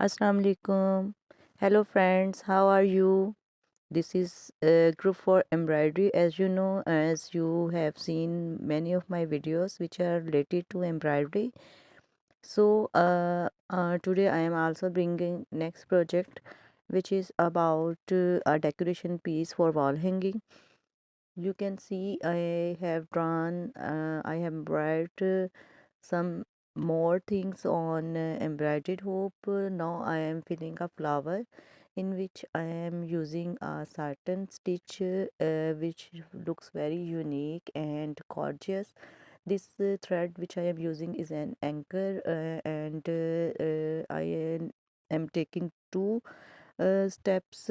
Assalamu alaikum. Hello friends, how are you? This is group for embroidery. As you know, as you have seen many of my videos which are related to embroidery. Today I am also bringing next project which is about a decoration piece for wall hanging. You can see I have drawn, I have embroidered some more things on embroidered hoop. Now I am filling a flower in which I am using a certain stitch which looks very unique and gorgeous. This thread which I am using is an anchor, and I am taking two steps.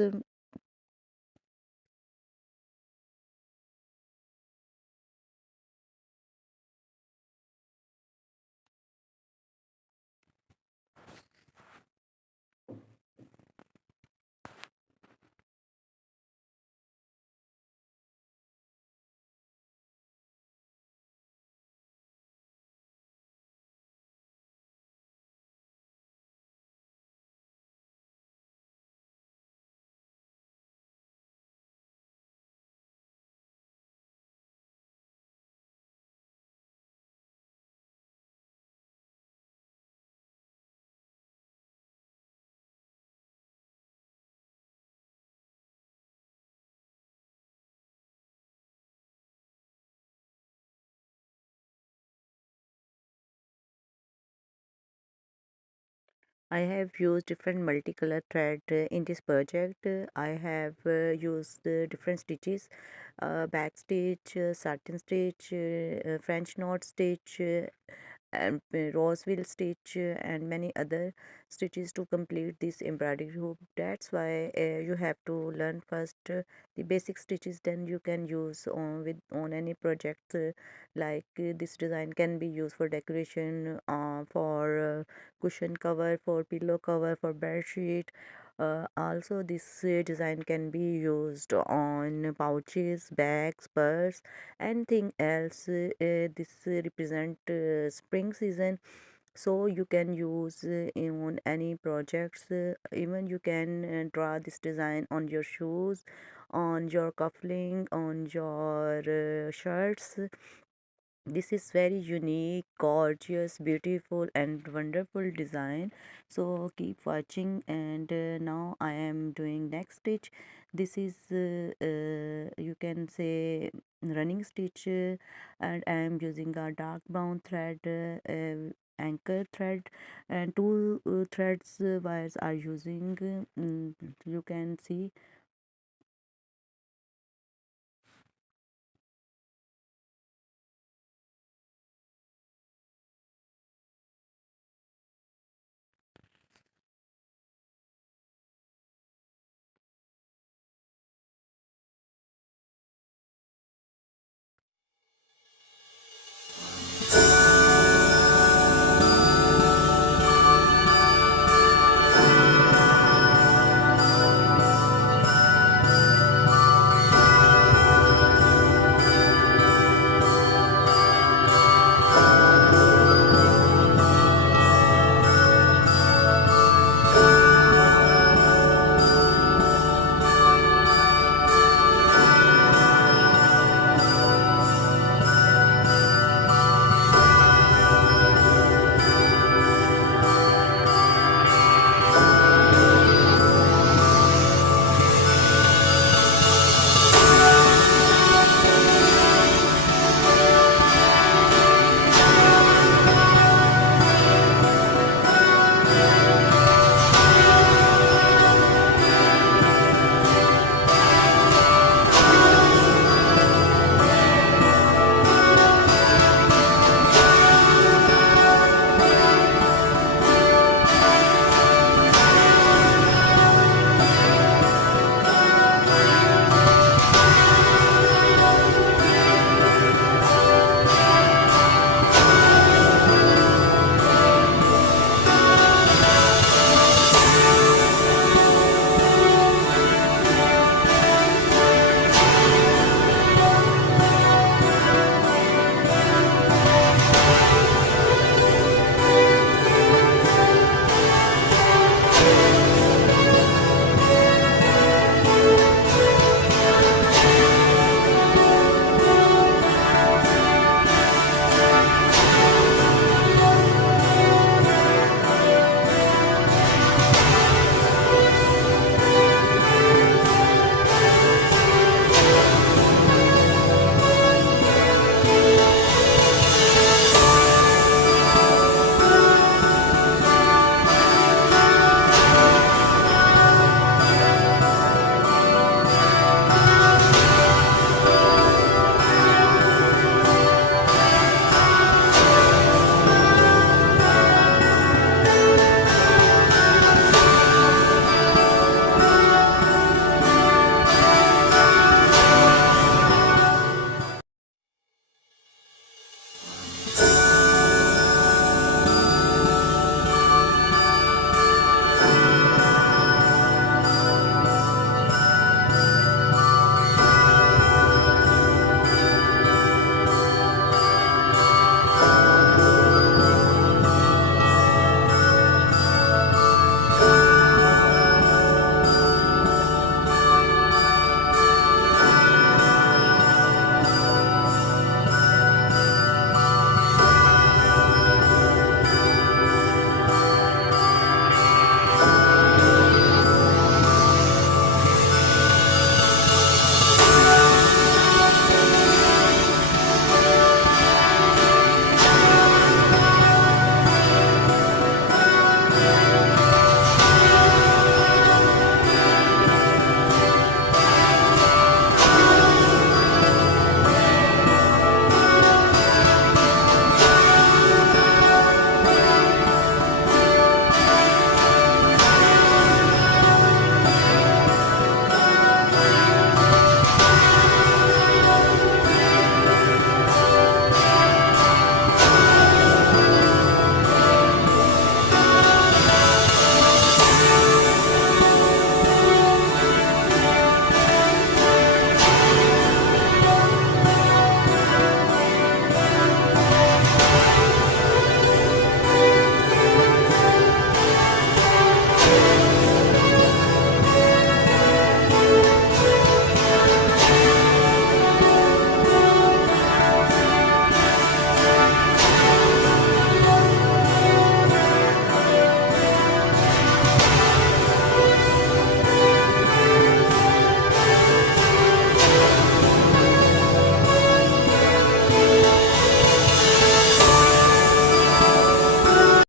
I have used different multicolor thread in this project. I have used different stitches, back stitch, satin stitch, French knot stitch, and roseville stitch, and many other stitches to complete this embroidery hoop. That's why you have to learn first the basic stitches, then you can use on any project. This design can be used for decoration, for cushion cover, for pillow cover, for bed sheet. Also this design can be used on pouches, bags, purse, anything else. This represent spring season, so you can use on any projects. Even you can draw this design on your shoes, on your cuffling, on your shirts. This is very unique, gorgeous, beautiful and wonderful design. So keep watching, and now I am doing next stitch. This is you can say running stitch, and I am using a dark brown thread, anchor thread, and two threads wires are using. You can see